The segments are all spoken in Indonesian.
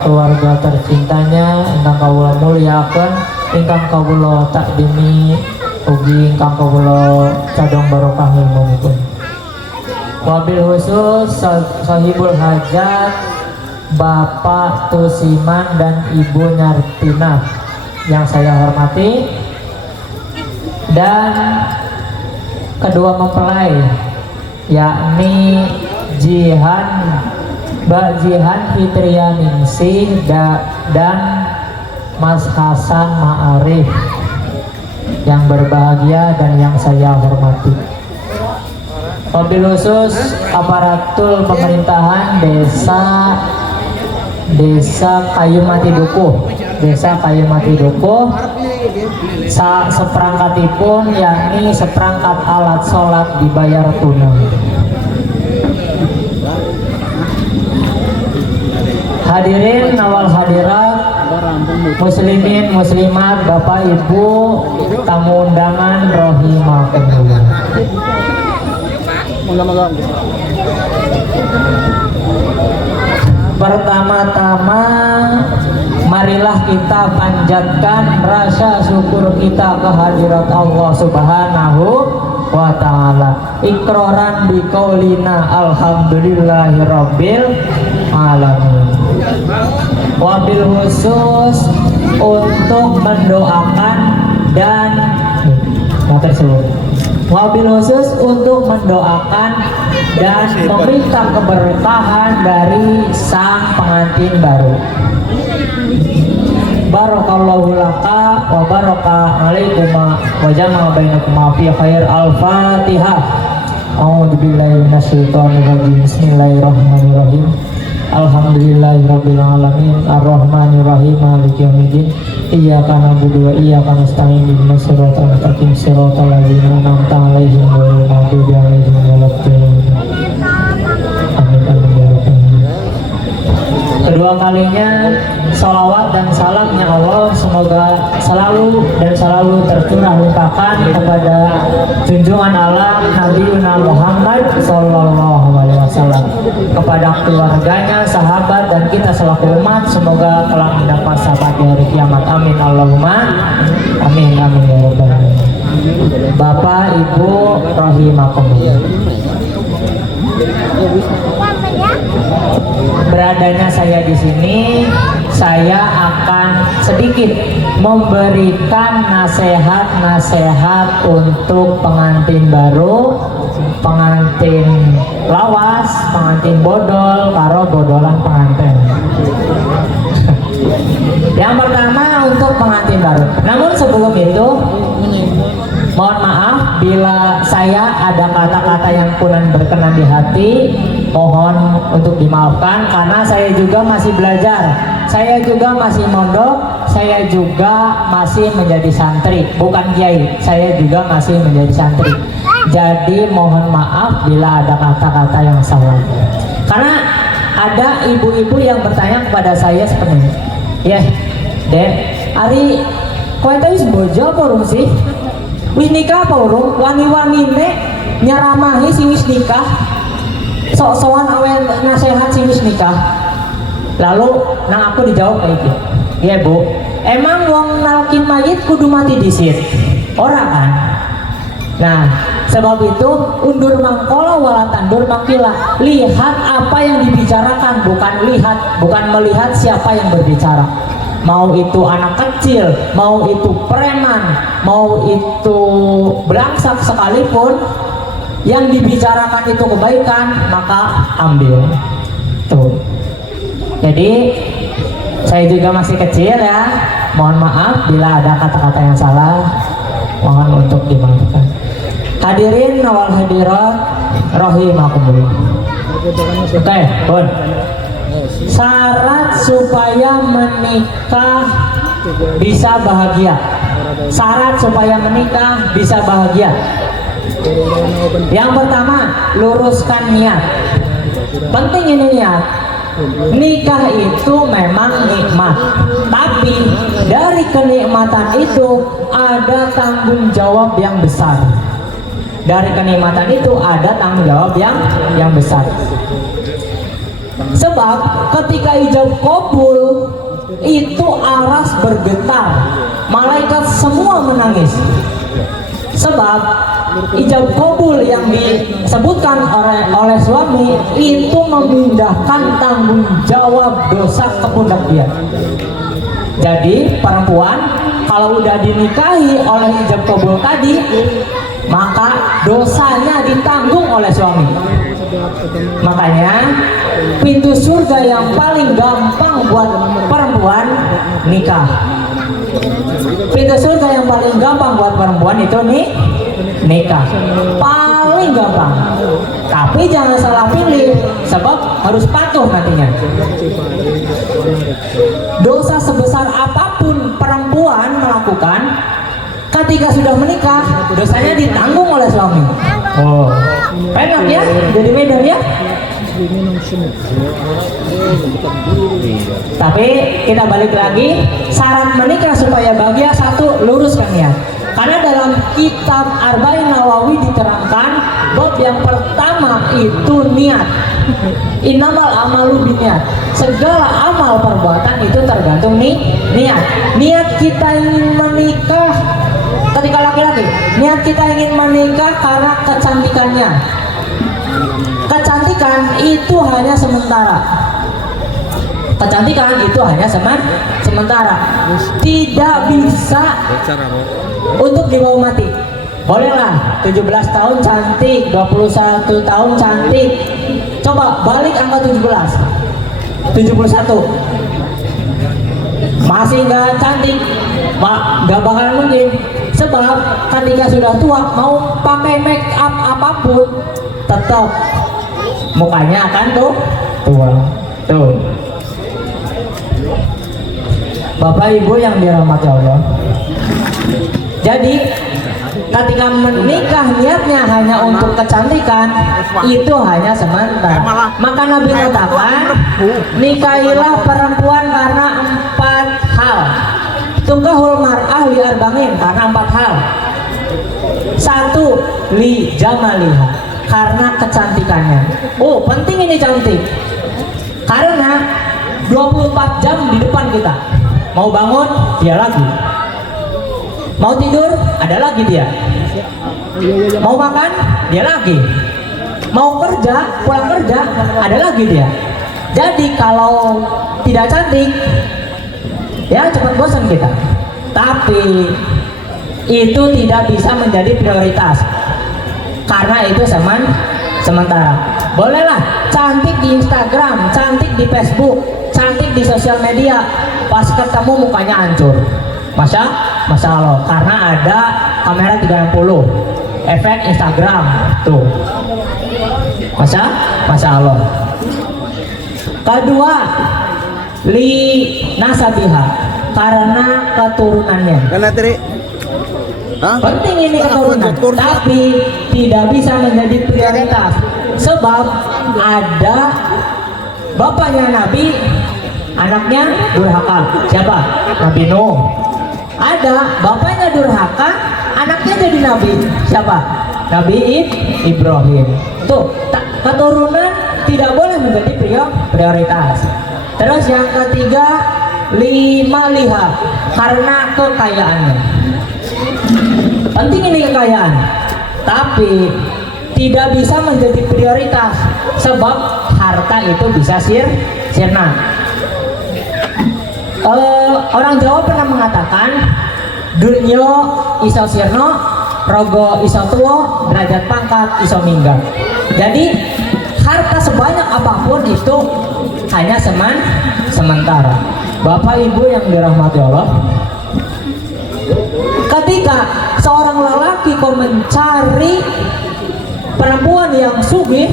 keluarga tercintanya ingkang kawula muliakeun, ingkang kawula takdimi ugi ingkang kawula cadong barokah ilmunipun. Wabil khusus sahibul hajat Bapak Tusiman dan Ibu Nyartina yang saya hormati, dan kedua mempelai yakni Mbak Jihan Fitrianingsih dan Mas Hasan Ma'arif yang berbahagia dan yang saya hormati. Wabil khusus aparatur pemerintahan Desa Kayu Mati Dukuh seperangkatipun yakni seperangkat alat sholat dibayar tunai. Hadirin awal hadirat, muslimin muslimat, Bapak Ibu tamu undangan rahimakumullah. Pertama-tama marilah kita panjatkan rasa syukur kita kehadirat Allah Subhanahu wa ta'ala, ikroran biqaulina alhamdulillahirabbil alamin. Wabil khusus untuk mendoakan dan meminta keberkahan dari sang pengantin baru. Barakallahu laka wa baraka alaikuma wa jama'a bainakuma fi khair. Al-Fatihah. A'udzubillahi minasyaitonir rajim. Bismillahirrahmanirrahim. Alhamdulillahirabbil alamin arrahmanir rahim maliki yaumiddin iyyaka na'budu wa iyyaka nasta'in ihdinas siratal mustaqim siratal ladzina an'amta 'alaihim ghairil maghdubi 'alaihim waladdallin. Kedua kalinya salawat dan salamnya Allah semoga selalu tercurah limpahkan kepada junjungan Allah Nabi Muhammad Sallallahu Alaihi Wasallam, kepada keluarganya, sahabat, dan kita selaku umat semoga telah mendapat syafaat di hari kiamat. Amin Allahumma amin amin ya rabbal alamin. Bapak Ibu rahimakumullah, beradanya saya di sini, saya akan sedikit memberikan nasihat-nasihat untuk pengantin baru, pengantin lawas, pengantin bodol, karo bodolan pengantin. Yang pertama untuk pengantin baru. Namun sebelum itu, mohon maaf bila saya ada kata-kata yang kurang berkenan di hati, mohon untuk dimaafkan karena saya juga masih belajar, saya juga masih mondok, saya juga masih menjadi santri, bukan kiai, saya juga masih menjadi santri. Jadi mohon maaf bila ada kata-kata yang salah. Karena ada ibu-ibu yang bertanya kepada saya seperti ini, ya Dek, Ari kowe teh wis bojo apa urung sih? Wis nikah apa urung? Wangi-wangine nyaramahi si wis nikah, sok-sokan awen nasehat si wis nikah. Lalu nang aku dijawab kayak gitu, iya Bu, emang wong nalkin mayit kudu mati disit? Ora kan? Nah, sebab itu undur mangkolo wala tandur mangkila. Lihat apa yang dibicarakan, bukan melihat siapa yang berbicara. Mau itu anak kecil, mau itu preman, mau itu belangsak sekalipun, yang dibicarakan itu kebaikan, maka ambil. Tuh. Jadi saya juga masih kecil ya, mohon maaf bila ada kata-kata yang salah, mohon untuk dimaafkan. Hadirin awal hadirat rahimakumullah. Oke, Bun. Syarat supaya menikah bisa bahagia. Syarat supaya menikah bisa bahagia. Yang pertama, luruskan niat. Penting ini niat. Nikah itu memang nikmat, tapi dari kenikmatan itu ada tanggung jawab yang besar. Dari kenikmatan itu ada tanggung jawab yang besar. Sebab ketika ijab kabul itu aras bergetar, malaikat semua menangis. Sebab ijab kabul yang disebutkan oleh suami itu memindahkan tanggung jawab dosa ke pundak dia. Jadi perempuan kalau udah dinikahi oleh ijab kabul tadi, maka dosanya ditanggung oleh suami. Makanya pintu surga yang paling gampang buat perempuan nikah. Pintu surga yang paling gampang buat perempuan itu nikah. Paling gampang. Tapi jangan salah pilih, sebab harus patuh nantinya. Dosa sebesar apapun perempuan melakukan, ketika sudah menikah, dosanya ditanggung oleh suami. Oh, enak ya, jadi Medan ya. Tapi kita balik lagi, syarat menikah supaya bahagia satu, luruskan niat. Karena dalam kitab Arba'in Nawawi diterangkan bab yang pertama itu niat. Innamal amalu biniat. Segala amal perbuatan itu tergantung niat. Niat kita ingin menikah, ketika laki-laki, niat kita ingin menikah karena kecantikannya. Kecantikan itu hanya sementara. Kecantikan itu hanya sementara. Tidak bisa untuk dibawa mati. Bolehlah 17 tahun cantik, 21 tahun cantik. Coba balik angka 17, 71 masih nggak cantik, nggak bakalan mungkin. Sebab ketika sudah tua mau pakai make up apapun, tetap mukanya akan tuh tua. Tuh, Bapak Ibu yang dirahmati Allah. Jadi ketika menikah niatnya hanya untuk kecantikan, itu hanya sementara. Maka Nabi katakan, nikahilah perempuan karena 4 hal. Tungkahul mar'ah li arba'in, karena 4 hal. 1, li jamaliha, karena kecantikannya. Oh, penting ini cantik. Karena 24 jam di depan kita. Mau bangun, dia lagi. Mau tidur, ada lagi dia. Mau makan, dia lagi. Mau kerja, pulang kerja, ada lagi dia. Jadi kalau tidak cantik, ya cepat bosan kita. Tapi itu tidak bisa menjadi prioritas, karena itu sementara. Bolehlah cantik di Instagram, cantik di Facebook, cantik di sosial media, pas ketemu mukanya hancur. Masya Allah, karena ada kamera 360 efek Instagram tuh. Masya Allah. Kedua, li nasabiha, karena keturunannya. Penting ini keturunan, tapi tidak bisa menjadi prioritas. Sebab ada bapaknya Nabi, anaknya durhaka. Siapa? Nabi Nuh. Ada bapaknya durhaka, anaknya jadi nabi. Siapa? Nabi Ibrahim. Tuh, keturunan tidak boleh menjadi prioritas. Terus yang ketiga, liha, karena kekayaannya. Penting ini kekayaan, tapi tidak bisa menjadi prioritas, sebab harta itu bisa sirna. Orang Jawa pernah mengatakan, dunya iso sirno, rogo iso tuwo, derajat pangkat iso minggat. Jadi harta sebanyak apapun itu hanya sementara. Bapak Ibu yang dirahmati Allah, ketika seorang lelaki kau mencari perempuan yang sugih,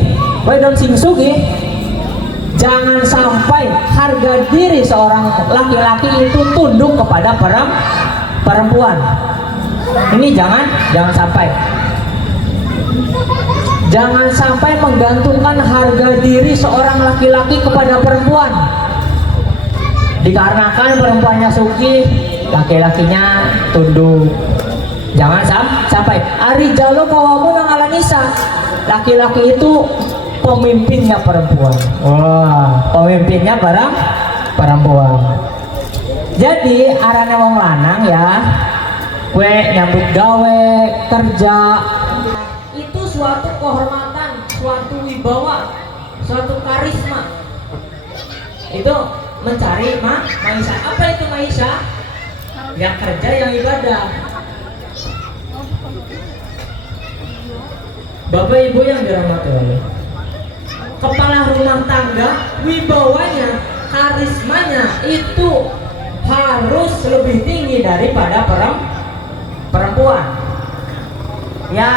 wedon sing sugih, jangan sampai harga diri seorang laki-laki itu tunduk kepada perempuan. Ini jangan sampai. Jangan sampai menggantungkan harga diri seorang laki-laki kepada perempuan. Dikarenakan perempuannya sugih, laki-lakinya tunduk. Jangan sampai. Ari jalo kawamu nang ala nisa. Laki-laki itu pemimpinnya perempuan. Wah, pemimpinnya perempuan. Jadi arane wong lanang ya, kue nyambut gawe kerja itu suatu kehormatan, suatu wibawa, suatu karisma. Itu mencari maisha. Apa itu maisha? Yang kerja, yang ibadah. Bapak Ibu yang dirahmati Allah, kepala rumah tangga wibawanya, karismanya itu harus lebih tinggi daripada perempuan. Ya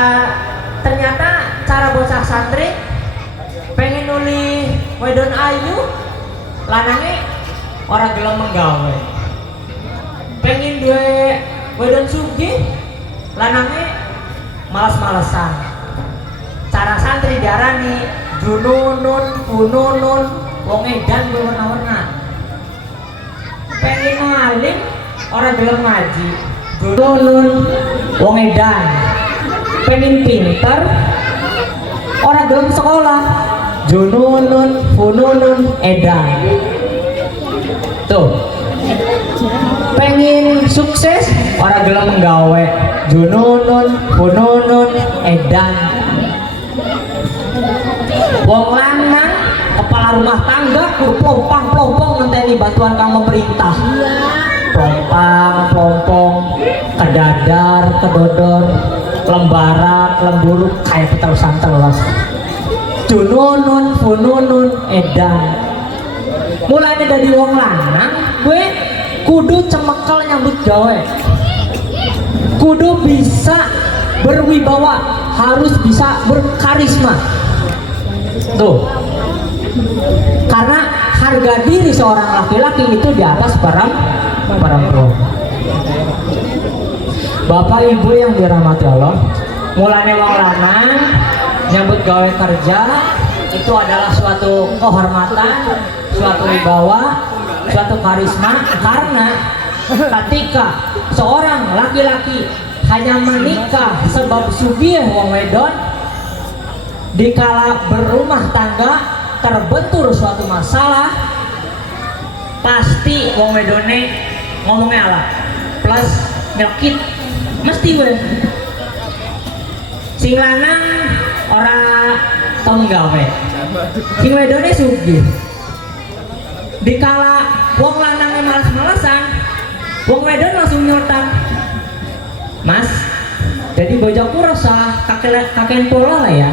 ternyata cara bocah santri pengen nuli wedon ayu, lanangnya orang gelem menggawe. Pengen duwe wedon sugih, lanangnya malas-malesan. Cara santri diarani jununun, fununun, wong edan berwarna-warna. Pengen ngalim, orang gelem ngaji. Jununun, wong edan. Pengen pinter, orang gelem sekolah. Jununun, fununun, edan. Tuh. Pengen sukses, orang gelem nggawe. Jununun, fununun, edan. Wong lanang kepala rumah tangga plompong ngenteni bantuan kang pemerintah. Plompong kedadar, kedodor, lembarak, lemburu kayak peterusan telas. Jununun, fununun, edan. Mulanya dari wong lanang, gue kudu cemekel nyambut gawe. Kudu bisa berwibawa, harus bisa berkarisma. Tuh, karena harga diri seorang laki-laki itu di atas perempuan. Bapak Ibu yang dirahmati Allah, mulane wong lanang nyambut gawe kerja itu adalah suatu kehormatan, suatu wibawa, suatu karisma. Karena ketika seorang laki-laki hanya menikah sebab sugih wong wedon, dikala berumah tangga terbentur suatu masalah, pasti wong wedone ngomongnya ala plus nyekit mesti we. Sing lanang ora tau nggawe, sing wedone sugih. Dikala wong lanangnya malas-malesan, wong wedon langsung nyotang, Mas, jadi bojoku rasa kakek pola lah ya.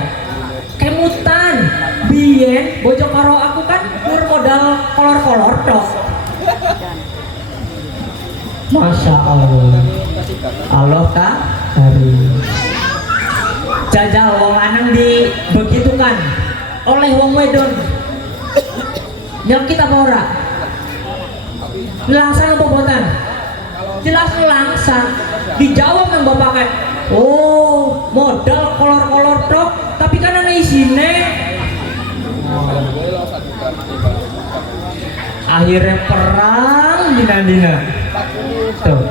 Kemutan biyen bojo karo aku kan kur modal kolor-kolor tok. Masya Allah, Allah kak hari jajal wong lanang dibegitukan oleh wong wedon. Nyakit apa ora? Langsung apa botan? Jelas langsung dijawab yang bapak kayak, oh modal kolor-kolor tok, tapi kan ada isine. Akhirnya perang dina-dina. Tuh.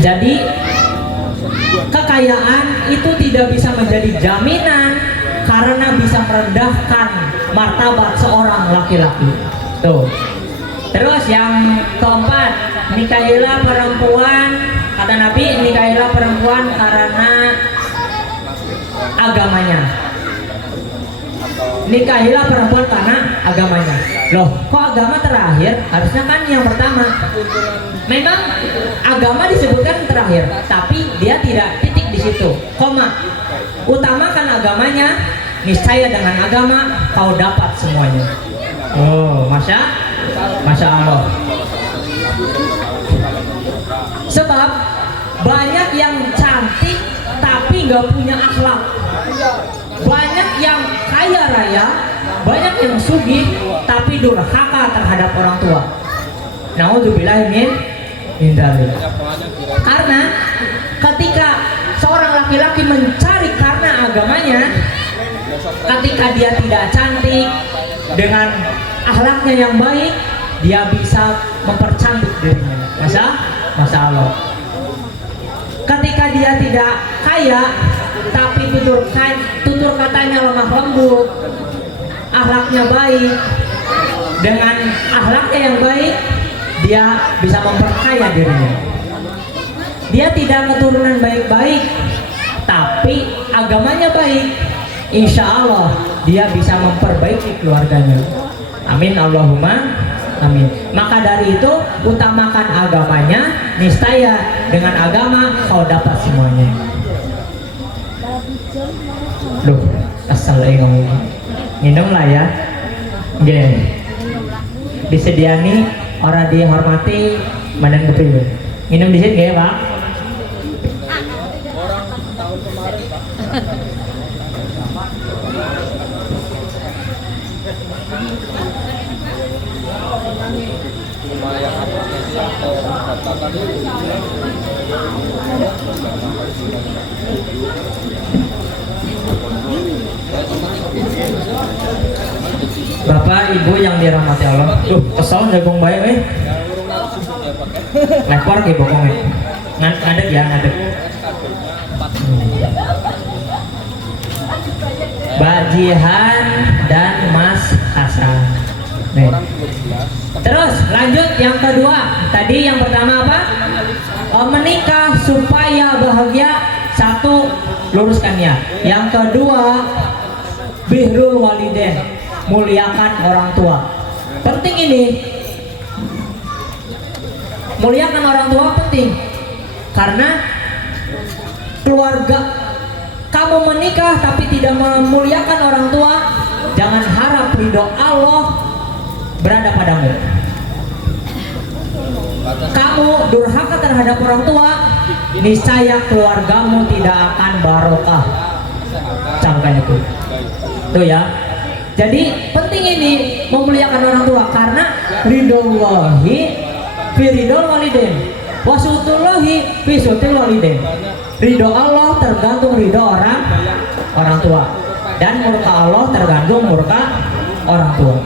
Jadi kekayaan itu tidak bisa menjadi jaminan karena bisa merendahkan martabat seorang laki-laki. Tuh. Terus yang keempat, nikahilah perempuan, kata Nabi, nikahilah perempuan karena agamanya. Nikahilah perempuan karena agamanya. Loh, kok agama terakhir? Harusnya kan yang pertama. Memang agama disebutkan terakhir, tapi dia tidak titik di situ, koma. Utamakan agamanya, niscaya dengan agama kau dapat semuanya. Oh, Masya Allah. Sebab banyak yang cantik tapi nggak punya akhlak. Banyak yang kaya raya, banyak yang sugih tapi durhaka terhadap orang tua. Naudzubillah min dzalik. Karena ketika seorang laki-laki mencari karena agamanya, ketika dia tidak cantik dengan akhlaknya yang baik, dia bisa mempercantik dirinya. Masya Allah. Ketika dia dia tidak kaya, tapi tutur katanya lemah lembut, akhlaknya baik, dengan akhlaknya yang baik dia bisa memperkaya dirinya. Dia tidak keturunan baik-baik, tapi agamanya baik, insya Allah dia bisa memperbaiki keluarganya. Amin Allahumma amin. Maka dari itu utamakan agamanya, niscaya dengan agama kau dapat semuanya. Duh, asal ngomong. Minum lah ya. Nggih. Disediani orang dihormati badan kepriwe. Minum di sini nggih, Pak? Tahun kemarin, Pak. Lumayan apresiasi kata tadi. Bapak Ibu yang dirahmati Allah. Kesel jagung bae lekor ge bokong ngadeg ya ngadeg. Bajihan dan Mas Hasan. Nih. Terus lanjut yang kedua. Tadi yang pertama apa? Menikah supaya bahagia. Satu, luruskan ya. Yang kedua, birrul walidain, muliakan orang tua. Penting ini. Muliakan orang tua penting. Karena keluarga kamu menikah tapi tidak memuliakan orang tua, jangan harap ridho Allah berada padamu. Kamu durhaka terhadap orang tua, niscaya keluargamu tidak akan barokah. Camkan itu. Tuh ya. Jadi penting ini memuliakan orang tua karena ridhollahi fi ridhol walidain wa sutullahi fi sutil walidain. Ridho Allah tergantung ridho orang tua, dan murka Allah tergantung murka orang tua.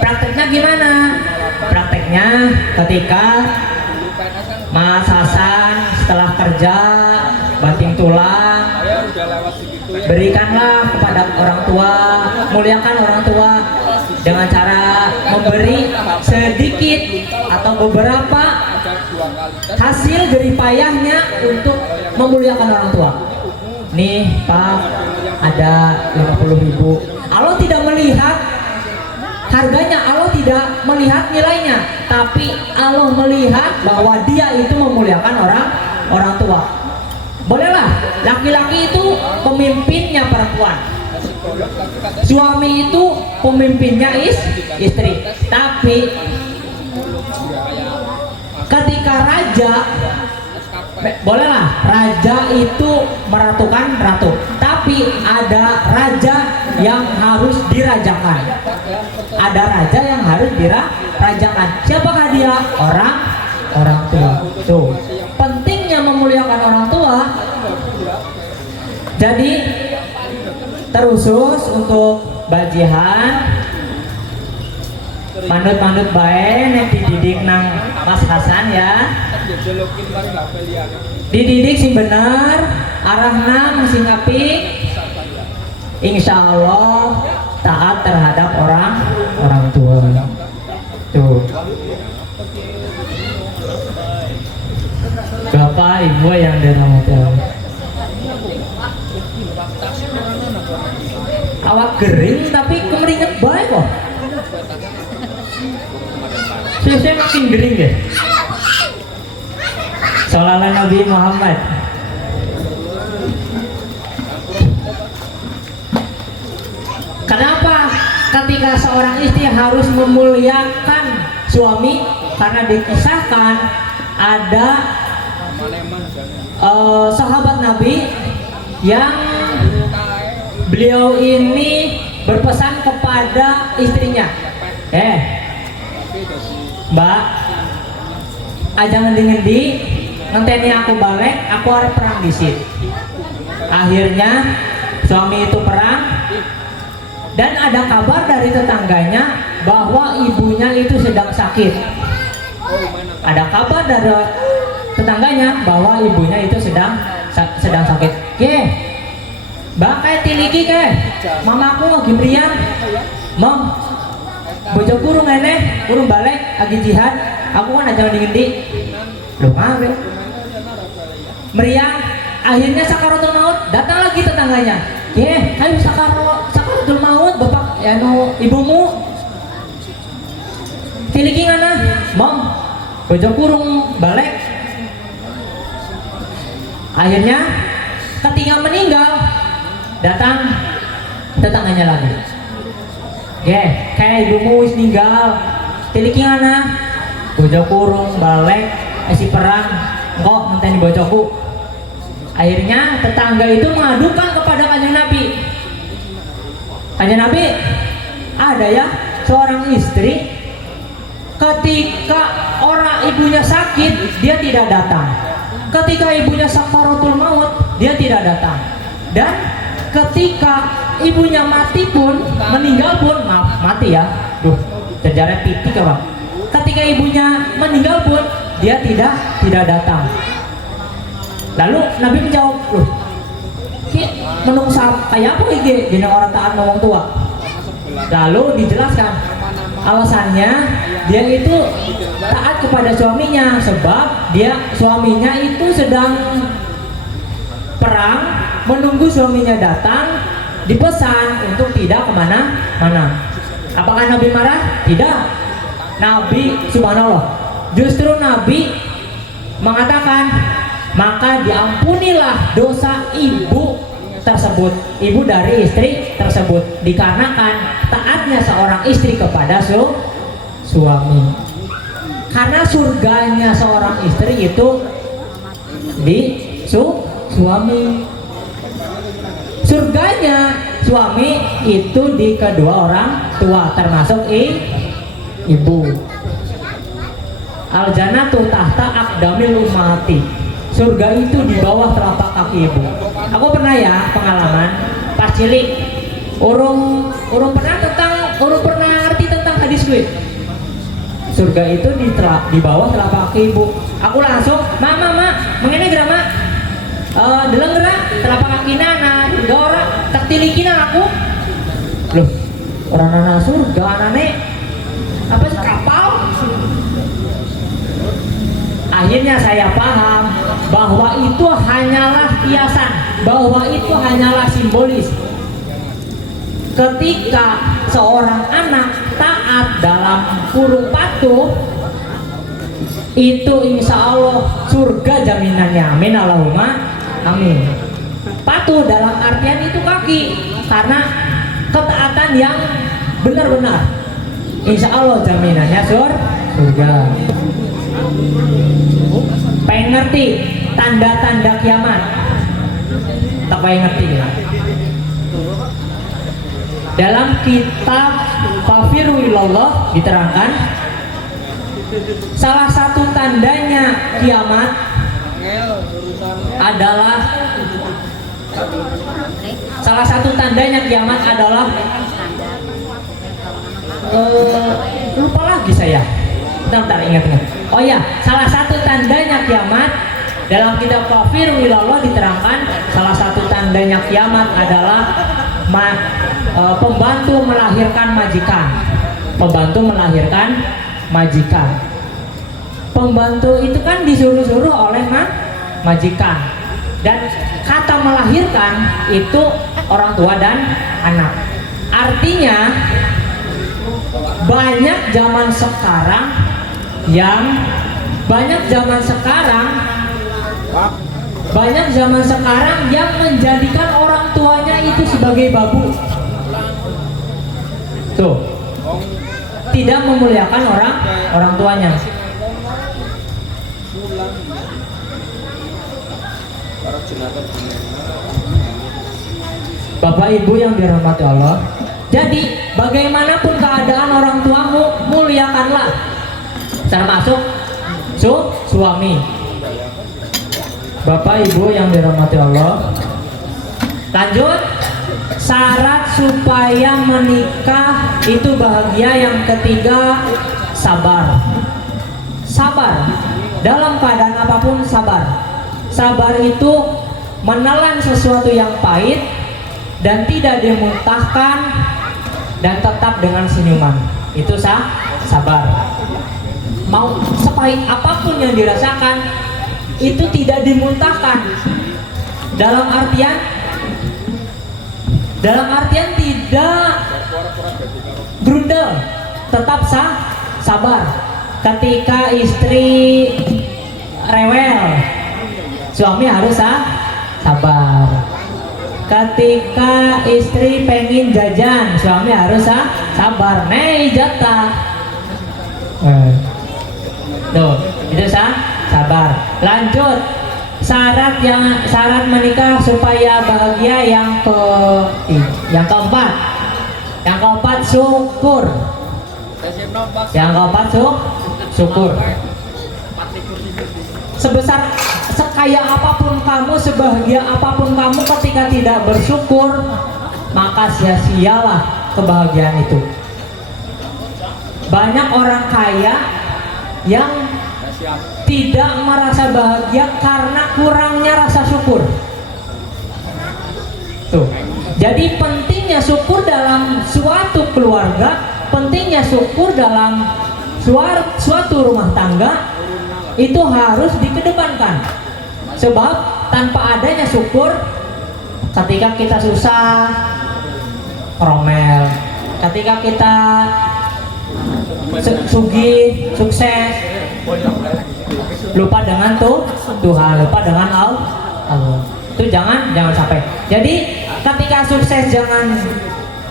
Prakteknya gimana? Prakteknya ketika Mas Hasan setelah kerja banting tulang, berikanlah kepada orang tua, muliakan orang tua dengan cara memberi sedikit atau beberapa hasil jerih payahnya untuk memuliakan orang tua. Nih Pak, ada 50.000. Allah tidak melihat harganya, Allah tidak melihat nilainya, tapi Allah melihat bahwa dia itu memuliakan orang tua. Bolehlah, laki-laki itu pemimpinnya perempuan, suami itu pemimpinnya istri. Tapi ketika raja, bolehlah raja itu meratukan ratu, tapi ada raja yang harus dirajakan. Ada raja yang harus dirajakan. Siapakah dia? Orang tua. Tuh, pentingnya memuliakan orang tua. Jadi terusus untuk bajihan manut-manut bae nek dididik nang Mas Hasan ya. Dididik sing bener, arahna sing apik. Insya Allah taat terhadap orang tua. Tuh. Bapak Ibu yang dirahmati Allah. Awak kering tapi kemeringet baik kok. Saya makin kering deh. Sallallahu Nabi Muhammad. Kenapa ketika seorang istri harus memuliakan suami? Karena dikisahkan ada sahabat Nabi yang beliau ini berpesan kepada istrinya, Mbak, jangan ngendi ngenteni aku balik, aku harus perang di sini. Akhirnya suami itu perang, dan ada kabar dari tetangganya bahwa ibunya itu sedang sakit. Ada kabar dari tetangganya bahwa ibunya itu sedang sakit. Oke, mbak kayak tiliki ke, mamaku lagi meriang, mom, bojo kurung eneh, kurung balik, lagi jihad, aku kan aja ngendi, lu ngapain? Meriang, akhirnya sakaratul maut, datang lagi tetangganya, ayo sakaratul maut, bapak, ya no, ibumu, tiliki ngana, mom, bojo kurung balik. Akhirnya ketika meninggal datang tetangganya lagi. Kayak ibumu wis ninggal. Tiliki ngana? Bojo kurung balik esi perang kok ngenteni bojoku. Akhirnya tetangga itu mengadukan kepada Kanjeng Nabi. Kanjeng Nabi, ada ya seorang istri ketika orang ibunya sakit dia tidak datang. Ketika ibunya sakaratul maut, dia tidak datang. Dan ketika ibunya mati pun, meninggal pun, mati ya. Terjaret pipi kawan. Ketika ibunya meninggal pun, dia tidak datang. Lalu Nabi menjawab, menungsa kayak apa iki? Jadi orang taat ngomong tua. Lalu dijelaskan alasannya dia itu taat kepada suaminya sebab suaminya itu sedang perang, menunggu suaminya datang, dipesan untuk tidak kemana-mana. Apakah Nabi marah? Tidak. Nabi subhanallah, justru Nabi mengatakan maka diampunilah dosa ibu tersebut, ibu dari istri tersebut, dikarenakan taatnya seorang istri kepada suami. Karena surganya seorang istri itu di suami. Surganya suami itu di kedua orang tua, termasuk ibu. Al-jannatu tahta aqdamil ummati. Surga itu di bawah telapak kaki ibu. Aku pernah ya pengalaman pas cilik, urung pernah arti tentang hadis gue. Surga itu di bawah telapak kaki ibu. Aku langsung, mama, mengenai gerama, deleng gerak telapak kaki nana, ora tak tilikina aku. Loh, orang nana surga anane apa sih kapal? Akhirnya saya paham bahwa itu hanyalah hiasan, bahwa itu hanyalah simbolis. Ketika seorang anak taat dalam kurung patuh, itu insya Allah surga jaminannya. Amin Allahumma amin. Patuh dalam artian itu kaki, karena ketaatan yang benar-benar, insya Allah jaminannya surga. Pengen ngerti tanda-tanda kiamat? Tak pengen ngerti ya? Dalam kitab Fafiru ilallah diterangkan salah satu tandanya kiamat adalah lupa lagi saya. Bentar, ingat. Oh ya, salah satu tandanya kiamat dalam kitab Fafiru ilallah diterangkan salah satu tandanya kiamat adalah pembantu melahirkan majikan. Pembantu itu kan disuruh-suruh oleh majikan, dan kata melahirkan itu orang tua dan anak. Artinya banyak zaman sekarang yang menjadikan orang tuanya itu sebagai babu. Tuh, tidak memuliakan orang tuanya. Bapak Ibu yang dirahmati Allah, jadi bagaimanapun keadaan orang tuamu, muliakanlah, termasuk suami. Bapak Ibu yang dirahmati Allah, lanjut. Syarat supaya menikah itu bahagia yang ketiga, sabar. dalam keadaan apapun sabar. Sabar itu menelan sesuatu yang pahit dan tidak dimuntahkan dan tetap dengan senyuman. Itu sabar. Mau sepahit apapun yang dirasakan itu tidak dimuntahkan. Dalam artian tidak grundel, tetap sabar. Ketika istri rewel, suami harus sabar. Ketika istri pengen jajan, suami harus sabar. Nei jatah. Tuh, itu sabar. Lanjut. Syarat menikah supaya bahagia yang keempat. Yang keempat syukur. Yang keempat syukur. Sebesar sekaya apapun kamu, sebahagia apapun kamu, ketika tidak bersyukur, maka sia-sialah kebahagiaan itu. Banyak orang kaya yang tidak merasa bahagia karena kurangnya rasa syukur. Tuh. Jadi pentingnya syukur dalam suatu keluarga, pentingnya syukur dalam suatu rumah tangga itu harus dikedepankan. Sebab tanpa adanya syukur, ketika kita susah, romel. Ketika kita sugih, sukses, lupa dengan Tuhan, lupa dengan Allah. Itu jangan sampai. Jadi ketika sukses jangan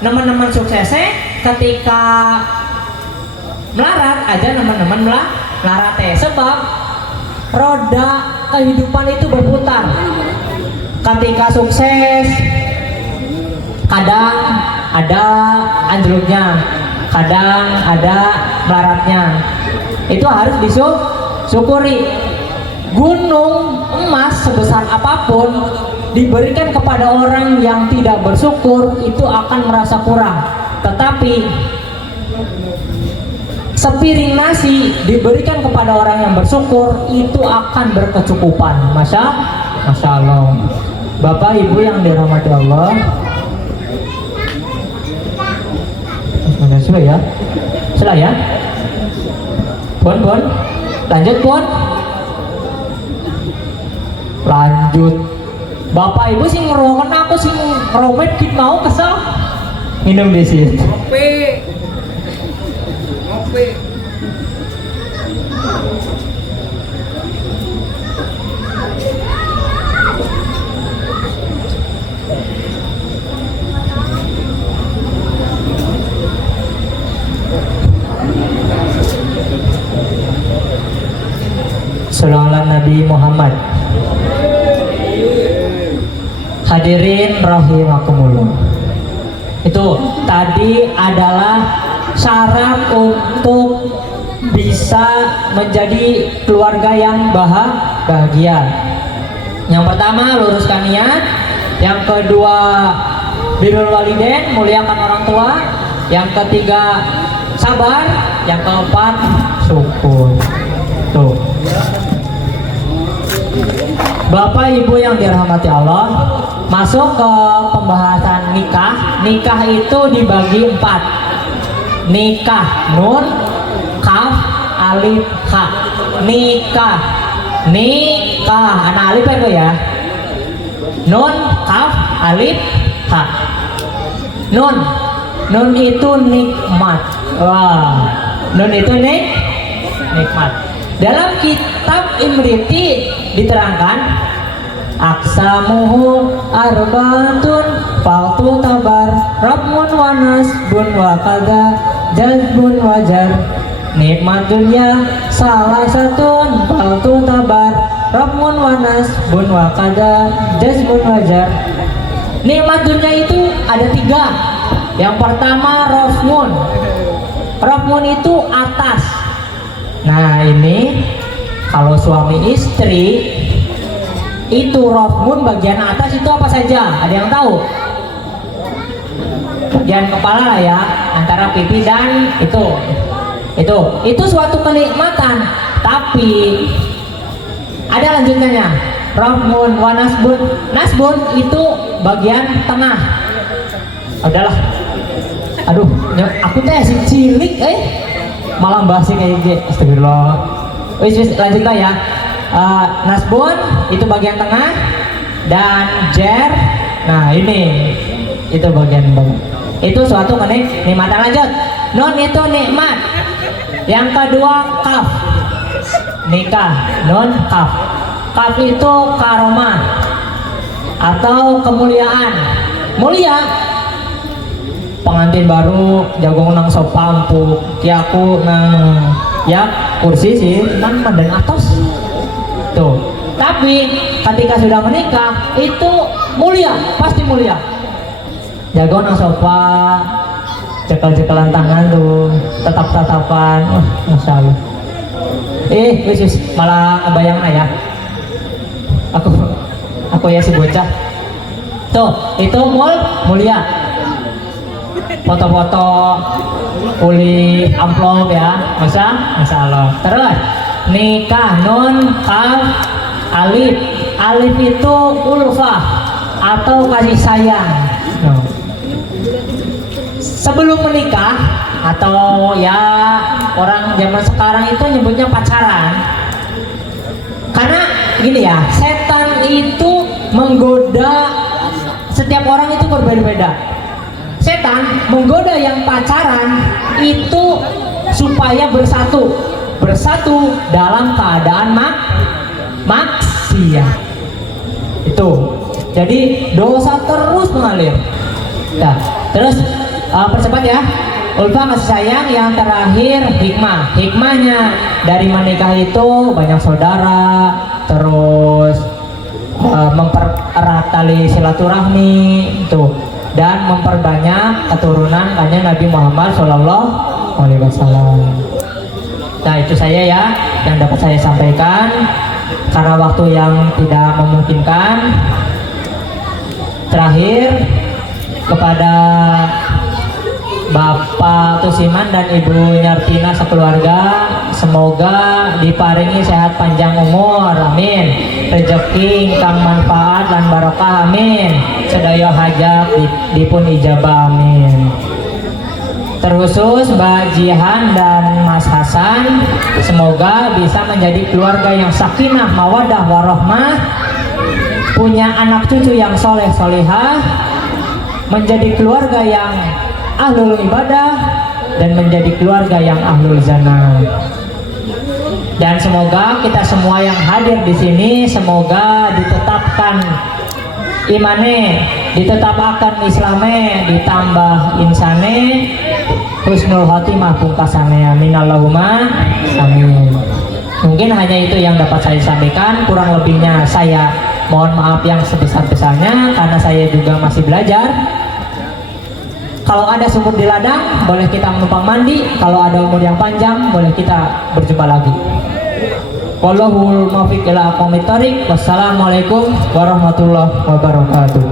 teman-teman suksesnya, ketika melarat aja teman-teman melarat. Sebab roda kehidupan itu berputar. Ketika sukses kadang ada anjloknya, kadang ada melaratnya. Itu harus disyukuri. Gunung emas sebesar apapun diberikan kepada orang yang tidak bersyukur, itu akan merasa kurang. Tetapi sepiring nasi diberikan kepada orang yang bersyukur, itu akan berkecukupan. Masya Allah. Bapak Ibu yang dirahmati Allah, sudah ya. Pun lanjut pun. Lanjut. Bapak Ibu sing ngerokan aku sing ngeromet kita mau kesel. Minum di sini. Ngopi. Sallallahu Nabi Muhammad. Hadirin rahimakumullah. Itu tadi adalah syarat untuk bisa menjadi keluarga yang bahagia. Yang pertama, luruskan niat. Yang kedua, birrul walidain, muliakan orang tua. Yang ketiga, sabar. Yang keempat, syukur. Tuh. Bapak Ibu yang dirahmati Allah, masuk ke pembahasan nikah. Nikah itu dibagi 4. Nikah nun, kaf, alif, ha. Nikah. Anak alif itu ya. Nun, kaf, alif, ha. Nun itu nikmat. Wah. Nun itu nikmat. Dalam kitab Imriti diterangkan, aksamuhu arbaatun faltu tabar rabmun wanas bun wakada jazbun wajar. Nikmat dunia salah satu faltu tabar rabmun wanas bun wakada jazbun wajar. Nikmat dunia itu ada 3. Yang pertama rafmun. Rafmun itu atas. Nah ini kalau suami istri itu rafmun bagian atas itu apa saja? Ada yang tahu? Bagian kepala lah ya, antara pipi dan itu suatu kenikmatan. Tapi Ada lanjutannya. Rahmun wa nasbun. Nasbun itu bagian tengah. Adalah. Aduh, aku teh si cilik malah bahasnya kayak gitu. Astagfirullah. Wis lanjut lah ya. Nasbun itu bagian tengah dan jer. Nah, ini itu bagian bawah. Itu suatu kenikmatan. Lanjut. Nun itu nikmat. Yang kedua kaf. Nikah. Nun kaf. Kaf itu karomah atau kemuliaan. Mulia. Pengantin baru jagung nang sopampu kiaku nang ya kursi sih nang dan atas tuh. Tapi ketika sudah menikah itu mulia, pasti mulia. Jagung nang sofa, cekal-cekalan tangan tuh, tatap-tatapan, masya Allah. Wis malah kebayang ya. Aku ya si bocah. Tuh, itu mulia. Foto-foto uli amplop ya, masya Allah. Terus nikah nun kaf alif. Alif itu ulfah atau kasih sayang. Sebelum menikah atau ya orang zaman sekarang itu nyebutnya pacaran. Karena gini ya, setan itu menggoda setiap orang itu berbeda-beda. Setan menggoda yang pacaran itu supaya bersatu dalam keadaan maksiat. Itu jadi dosa terus mengalir. Nah, terus percepat ya. Ulfa kasih sayang. Yang terakhir hikmahnya dari menikah itu banyak saudara, terus mempererat tali silaturahmi tuh, dan memperbanyak keturunan kanjeng Nabi Muhammad SAW. Nah, itu saya ya yang dapat saya sampaikan. Karena waktu yang tidak memungkinkan, terakhir kepada Bapak Tusiman dan Ibu Nyartina sekeluarga, semoga diparingi sehat panjang umur, amin. Rezeki ingkang manfaat lan barokah, amin. Sedaya hajat dipun ijabah, amin. Terkhusus Mbak Jihan dan Mas Hasan, semoga bisa menjadi keluarga yang sakinah, mawadah, warahmah, punya anak cucu yang soleh solehah, menjadi keluarga yang ahlul ibadah, dan menjadi keluarga yang ahlul zana. Dan semoga kita semua yang hadir di sini semoga ditetapkan imane, ditetapkan islame, ditambah insane, husnul khotimah pungkasane, amin Allahumma amin. Mungkin hanya itu yang dapat saya sampaikan, kurang lebihnya saya mohon maaf yang sebesar-besarnya karena saya juga masih belajar. Kalau ada sumur di ladang, boleh kita menumpang mandi. Kalau ada umur yang panjang, boleh kita berjumpa lagi. Wallahul muwaffiq ila aqwamit thoriq. Wassalamualaikum warahmatullahi wabarakatuh.